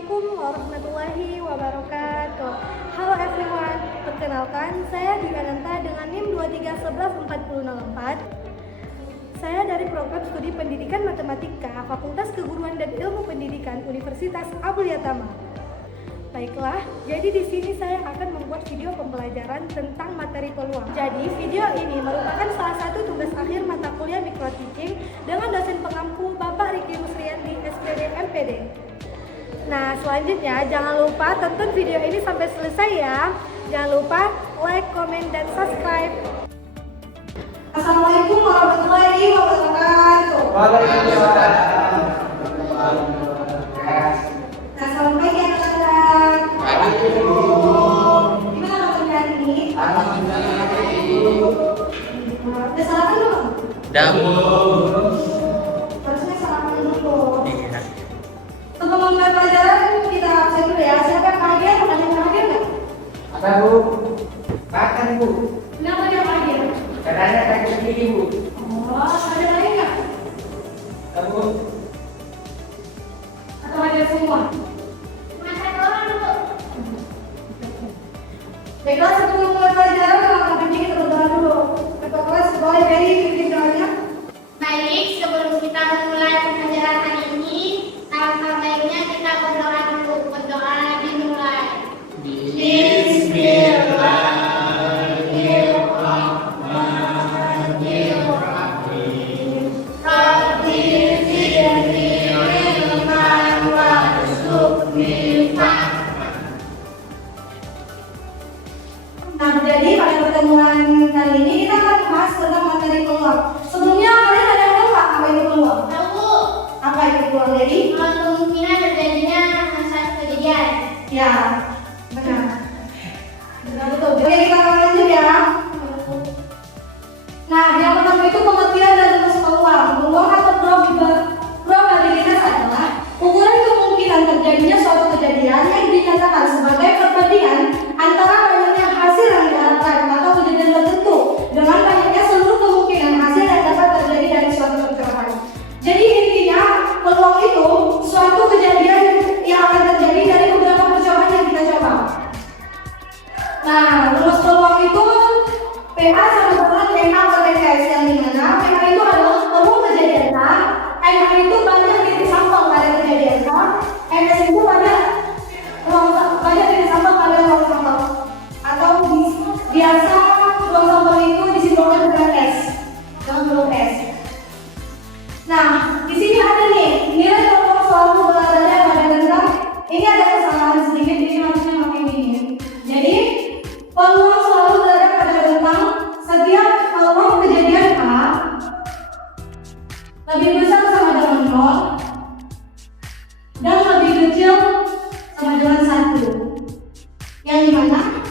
Assalamualaikum warahmatullahi wabarakatuh. Halo everyone, perkenalkan saya Dwi Ananta dengan NIM 23114064. Saya dari program studi Pendidikan Matematika Fakultas Keguruan dan Ilmu Pendidikan Universitas Abdul Yatama. Baiklah, jadi di sini saya akan membuat video pembelajaran tentang materi peluang. Jadi video ini merupakan salah satu tugas akhir mata kuliah Micro Teaching dengan dosen pengampu Bapak Riki Musriandi SPD MPD. Nah, selanjutnya jangan lupa tonton video ini sampai selesai ya. Jangan lupa like, comment, dan subscribe. Assalamualaikum warahmatullahi wabarakatuh. Waalaikumsalam. Nah, selamat pagi anak-anak. Gimana kabarnya hari ini? Udah sarapan belum? Harusnya sarapan dulu. Sebelum mulai pelajaran kita absen dulu ya. Siapa yang hadir? Ada yang hadir nggak? Ada Bu, makan Bu. Kenapa dia hadir? Katanya kayak begini Bu. Oh, ada lain nggak? Ada Bu. Atau hadir semua? Baiklah, sebelum mulai pelajaran, kita kita berdoa dulu. Ketua kelas boleh beri pimpin doanya. Baik, sebelum kita memulai pembelajaran hari ini, alangkah baiknya kita berdoa dulu. Berdoa dimulai. Bismillahirrahmanirrahim. Rabbi zidni ilman warzuqni fahman. Nah, jadi pada pertemuan kali ini kita akan membahas tentang materi peluang. Sebelumnya kalian ada yang tahu nggak apa itu peluang? Tahu, Apa itu peluang? Jadi, kemungkinan terjadinya satu kejadian. ya, benar. Benar betul. Oke, kita akan lanjut ya. Nah, yang pertama itu pengertian dan rumus peluang. Peluang atau probabilitas adalah ukuran kemungkinan terjadinya suatu kejadian yang dinyatakan sebagai perbandingan antara banyaknya hasil yang diharapkan atau kejadian tertentu dengan banyaknya seluruh kemungkinan hasil yang dapat terjadi dari suatu percobaan. Jadi intinya peluang itu suatu kejadian yang akan terjadi dari beberapa percobaan yang kita coba. Nah, rumus peluang itu PA sama dengan NA per TKS, yang dimana PA itu adalah peluang kejadian A, NA itu banyak titik sampel pada kejadian A, NS itu banyak titik sampel pada ruang sampel, atau biasa ruang sampel itu disimbolkan dengan S, dengan huruf S. Nah, di sini ada nih nilai peluang selalu berada pada rentang. Ini ada kesalahan sedikit, jadi harusnya pakai ini. Jadi peluang selalu berada pada rentang setiap peluang kejadian A lebih besar sama dengan 0 dan lebih kecil sama dengan 1. Yang dimana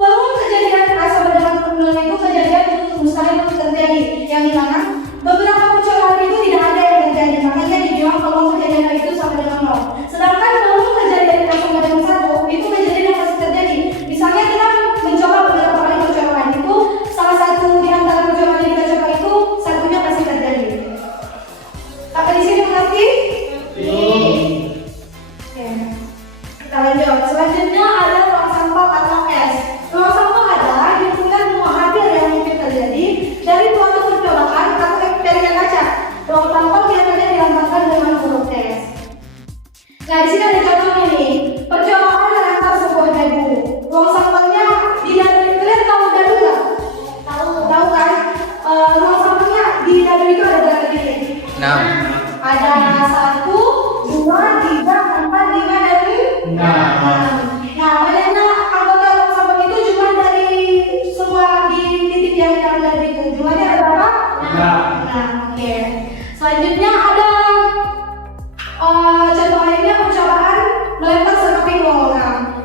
peluang kejadian A sama dengan 0 itu kejadian itu mustahil terjadi. Yang dimana beberapa percobaan itu tidak ada yang terjadi, makanya dibilang peluang kejadian A itu sama dengan 0. Sedangkan peluang kejadian A sama dengan 1 itu kejadian yang pasti terjadi. Misalnya kita mencoba beberapa kali percobaan itu, salah satu di antara percobaan yang kita coba itu satunya pasti terjadi. Sampai di sini mengerti? Oke. Kita lanjut. Selanjutnya ada ruang sampel atau S. Ruang sampel adalah hitungan semua hasil yang mungkin terjadi dari suatu percobaan atau eksperimen kaca. Ruang sampel biasanya dilambangkan dengan huruf S. Nah, di sini ada contohnya nih. Percobaan melempar sebuah dadu. Ruang sampelnya di dadu. Kalian tahu dadu nggak? Tahu kan? Ruang sampelnya di dadu itu ada berapa titik? 6. Ada 1, 2, 3, 4, 5, dan 6. Nah, banyaknya anggota ruang sampel itu cuma dari semua di titik yang kita lihat itu. Jumlahnya ada berapa? 6. Oke. Selanjutnya ada contoh lainnya percobaan melempar senapi uang logam.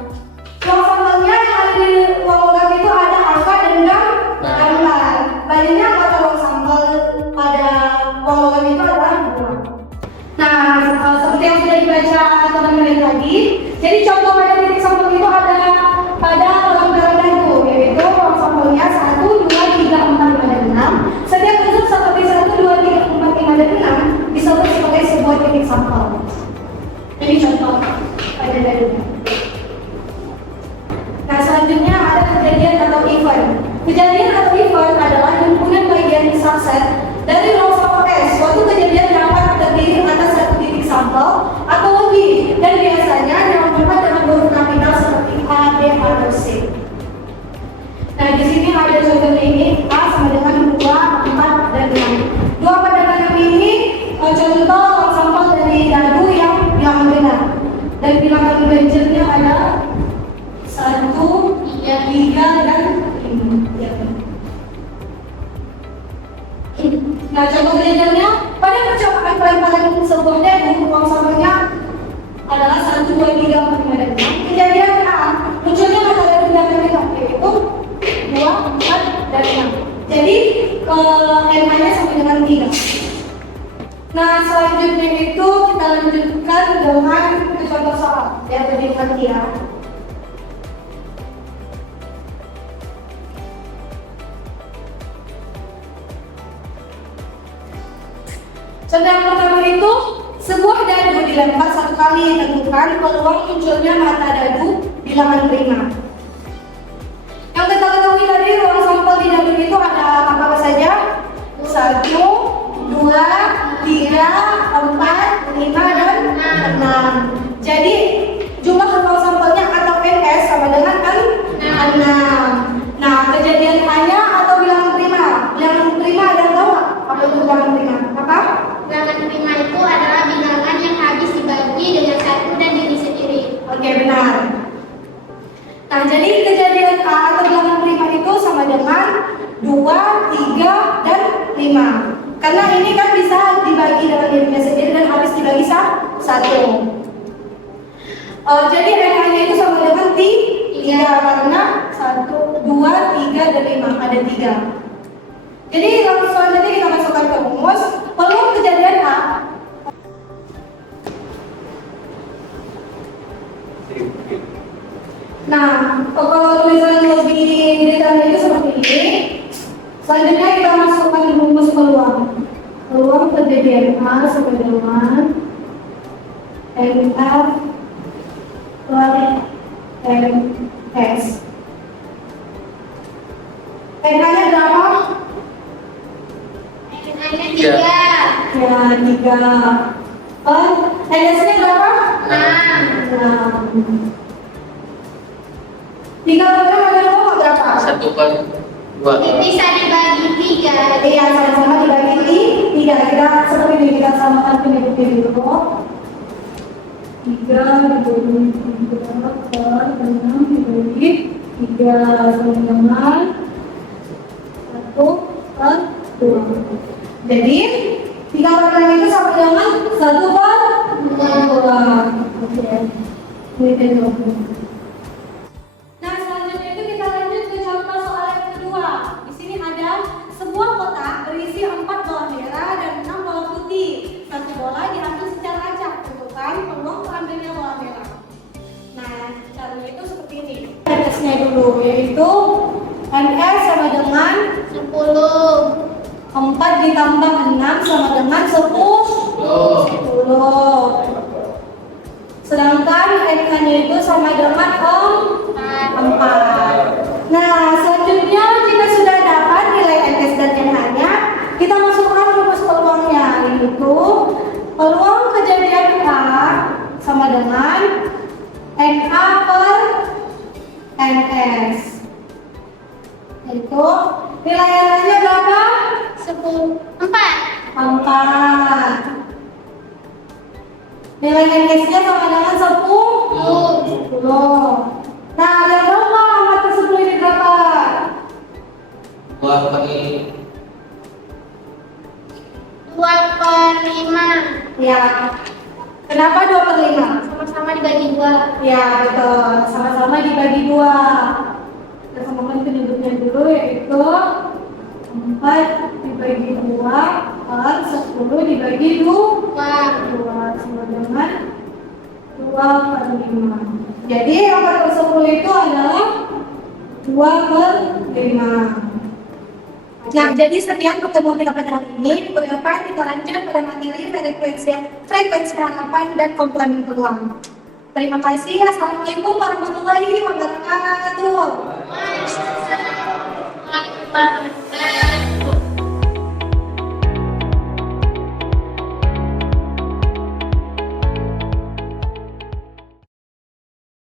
Ruang sampelnya yang ada di uang logam itu ada angka dan gambar. Banyaknya anggota ruang sampel pada uang logam itu adalah 2. Nah, seperti yang sudah dibaca teman-teman tadi, jadi contoh pada titik sampel itu ada pada gambaran dadu, yaitu ruang sampelnya 1, 2, 3, 4, 5, dan 6. Setiap unsur seperti 1, 2, 3, 4, 5, dan 6 disebut sebagai sebuah titik sampel. Ini contoh. atau event. Kejadian atau event adalah himpunan bagian subset dari ruang sampel S. Suatu kejadian dapat terdiri atas satu titik sampel atau lebih, dan biasanya dalam tempat dengan huruf kapital seperti A, B, atau C. Nah, di sini ada contohnya ini A sama dengan 2, 4, dan 6. Dua pada ini contoh ruang sampel dari dadu yang bilangan benar. Dan bilangan ganjilnya ada 1, 3, dan 5. Nah, contoh kejadiannya pada percobaan pelemparan sebuah dadu, ruang sampelnya adalah 1, 2, 3, 4, 5, dan 6. Kejadian A, munculnya mata dadu bilangan benar, yaitu 2, 4, dan 6. Jadi NH-nya sama dengan 3. Nah, selanjutnya itu kita lanjutkan dengan contoh soal yang berdasarkan dia. Contoh yang pertama itu sebuah dadu dilempar 1 kali, tentukan peluang munculnya mata dadu bilangan prima. Yang kita ketahui tadi ruang sampel di dadu itu ada apa saja? 1, 2, 3, 4, 5, dan 6. Jadi jumlah ruang sampelnya atau NS sama dengan 6. Nah, kejadian hanya atau bilangan prima. Bilangan prima ada tahu nggak? Apa itu bilangan prima? Apa? Bilangan prima itu adalah bilangan yang habis dibagi dengan 1 dan diri sendiri. Oke, benar. Nah, jadi kejadian A atau bilangan prima itu sama dengan 2, 3, dan 5. Karena ini kan bisa dibagi dengan dirinya sendiri dan habis dibagi 1. Jadi NH-nya itu sama dengan 3 karena 1, 2, 3, dan 5. Ada 3. Jadi langsung selanjutnya kita masukkan ke rumus. Peluang kejadian A. Nah, kalau tulisan lebih detailnya itu seperti ini. Selanjutnya kita masukkan rumus peluang. Peluang kejadian A sama dengan NF plus NS. NH-nya berapa? NH-nya 3. Ya, 3. NS-nya berapa? 6. 3 per 6 ada berapa? 1 per 2. Bisa dibagi 3. Iya, sama-sama dibagi 3. Kita seperti ini, kita samakan penyebutnya dulu. 3 dibagi 3 per 6 dibagi 3 sama dengan 1 per 2. Jadi 3 per 6 itu sama dengan 1 per 2. Oke. Ini dulu. Nah, selanjutnya itu kita lanjut ke contoh soal yang kedua. Di sini ada sebuah kotak berisi 4 bola merah dan 6 bola putih. 1 bola diambil secara acak, tentukan peluang terambilnya bola merah. Nah, caranya itu seperti ini. NS-nya dulu, yaitu NS sama dengan 10. 4 ditambah 6 sama dengan 10. Sedangkan NK-nya itu sama dengan 4. Nah, selanjutnya jika sudah dapat nilai NS dan NH-nya, kita masukkan rumus peluangnya, yaitu peluang kejadian A sama dengan NA per NS. Itu nilai NH-nya berapa? 4. Nilai NS-nya sama dengan 10. Nah, yang berapa? 4 per 10 ini berapa? 2 per 5. Ya. Kenapa 2 per 5? Sama-sama dibagi 2. Ya, betul. Sama-sama dibagi 2. Kita samakan penyebutnya dulu, yaitu 4 dibagi 2 per 10 dibagi 2 sama dengan 2 per 5. Jadi 4 per 10 itu adalah 2 per 5. Nah, jadi sekian pertemuan kita pada hari ini. Beberapa kita lanjut pada materi frekuensi harapan dan komplemen peluang. Terima kasih. Assalamualaikum warahmatullahi wabarakatuh. warahmatullahi wabarakatuh.